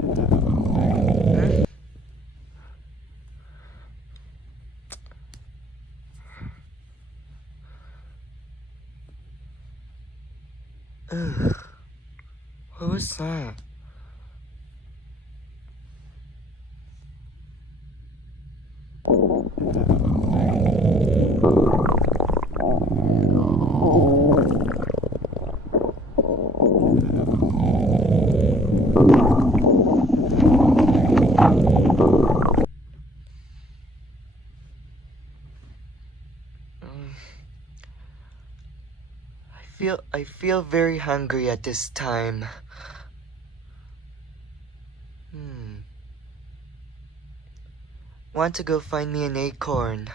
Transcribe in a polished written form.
Hmm? Ugh. What was that? I feel very hungry at this time. Want to go find me an acorn.